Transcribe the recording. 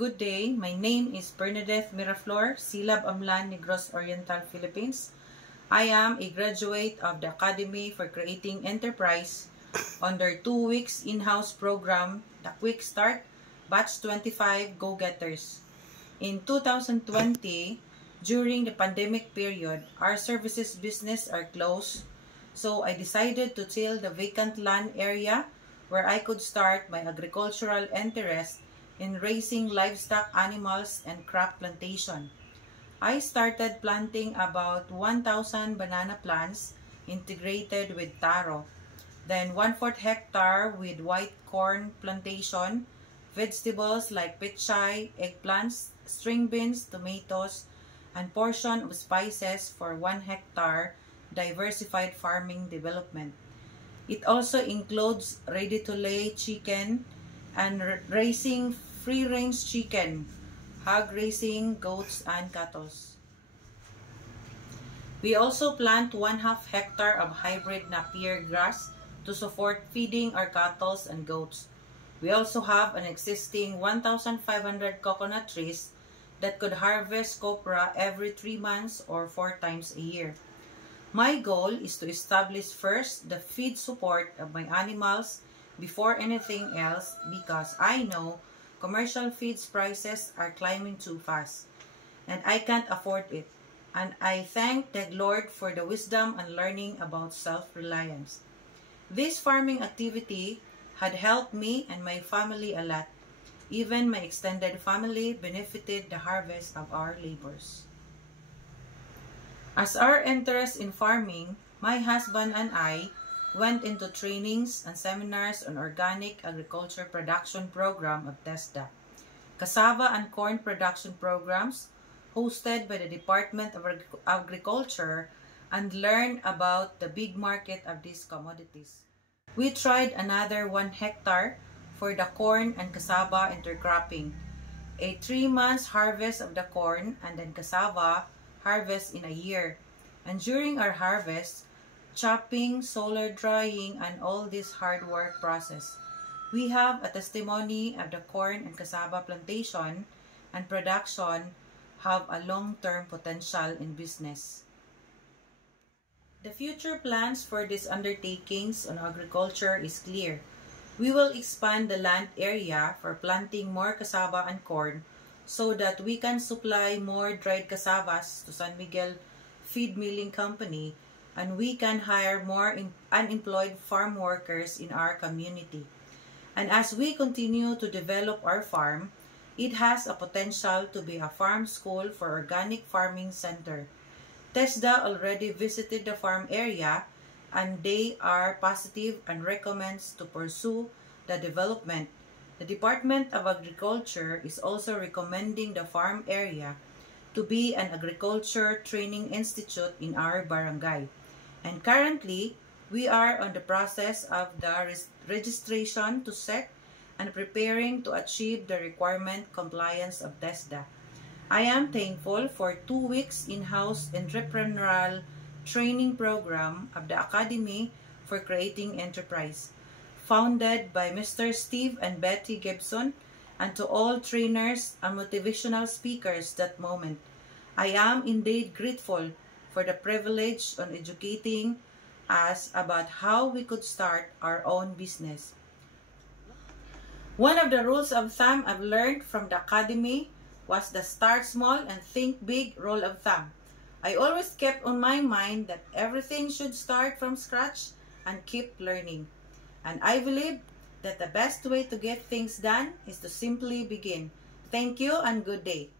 Good day, my name is Bernadette Miraflor, Silab Amlan, Negros Oriental, Philippines. I am a graduate of the Academy for Creating Enterprise on their 2 weeks in-house program, the Quick Start, Batch 25 Go-Getters. In 2020, during the pandemic period, our services business are closed, so I decided to till the vacant land area where I could start my agricultural interest in raising livestock animals and crop plantation. I started planting about 1,000 banana plants integrated with taro, then 1/4 hectare with white corn plantation, vegetables like pechay, eggplants, string beans, tomatoes, and portion of spices for 1 hectare diversified farming development. It also includes ready-to-lay chicken and raising free-range chicken, hog raising, goats, and cattle. We also plant 1/2 hectare of hybrid Napier grass to support feeding our cattle and goats. We also have an existing 1,500 coconut trees that could harvest copra every 3 months or 4 times a year. My goal is to establish first the feed support of my animals before anything else, because I know commercial feeds prices are climbing too fast and I can't afford it. And I thank the Lord for the wisdom and learning about self-reliance. This farming activity had helped me and my family a lot. Even my extended family benefited the harvest of our labors. As our interest in farming, my husband and I went into trainings and seminars on organic agriculture production program of TESDA, cassava and corn production programs hosted by the Department of Agriculture, and learned about the big market of these commodities. We tried another 1 hectare for the corn and cassava intercropping, a 3 months harvest of the corn and then cassava harvest in a year. And during our harvest, chopping, solar drying, and all this hard work process, we have a testimony of the corn and cassava plantation and production have a long-term potential in business. The future plans for these undertakings on agriculture is clear. We will expand the land area for planting more cassava and corn so that we can supply more dried cassavas to San Miguel Feed Milling Company, and we can hire more unemployed farm workers in our community. And as we continue to develop our farm, it has a potential to be a farm school for organic farming center. TESDA already visited the farm area, and they are positive and recommends to pursue the development. The Department of Agriculture is also recommending the farm area to be an agriculture training institute in our barangay. And currently, we are on the process of the registration to SEC and preparing to achieve the requirement compliance of TESDA. I am thankful for 2 weeks in-house entrepreneurial training program of the Academy for Creating Enterprise, founded by Mr. Steve and Betty Gibson, and to all trainers and motivational speakers that moment. I am indeed grateful for the privilege on educating us about how we could start our own business. One of the rules of thumb I've learned from the Academy was the start small and think big rule of thumb. I always kept on my mind that everything should start from scratch and keep learning. And I believe that the best way to get things done is to simply begin. Thank you and good day.